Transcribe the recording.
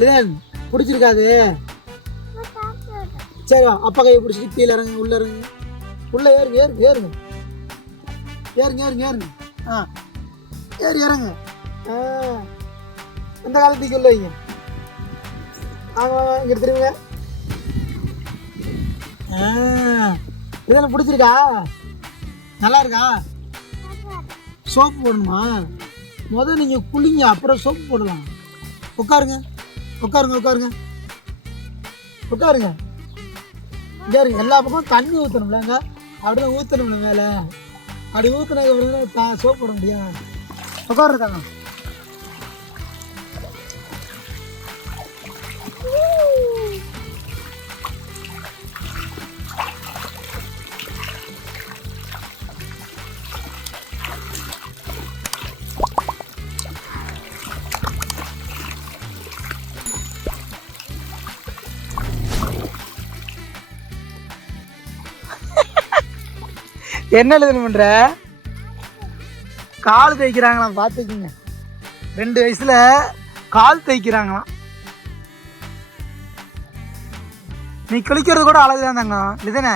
லிதன் பிடிச்சிருக்காது. சரி வா, அப்பா கையை பிடிச்சிட்டு கீழே இறங்க, உள்ள இறங்க, உள்ள ஏறுங்க ஏறுங்க ஏறுங்க ஏறுங்க ஏறுங்க ஏறுங்க. ஆ ஏறி இறங்க. இந்த காலத்துக்கு உள்ள வைங்க. ஆமாம் இங்கே திரும்புங்க. இதெல்லாம் பிடிச்சிருக்கா? நல்லா இருக்கா? சோப்பு போடணுமா? முதல் நீங்கள் குளிங்க, அப்புறம் சோப்பு போடலாம். உட்காருங்க உட்காருங்க உட்காருங்க உட்காருங்க. சரிங்க, எல்லா பக்கமும் தண்ணி ஊற்றணும்லங்க, அப்படிதான் ஊற்றணும்ல மேலே. அப்படி ஊற்றினதுக்கு சோப்பு போட முடியும். உட்காருங்க. என்ன எழுதணும் பண்ற? கால் தைக்கிறாங்களாம், பார்த்துக்குங்க. 2 வயசுல கால் தைக்கிறாங்களாம். நீ குளிக்கிறது கூட அழகுதான் தாங்க இதுதானே.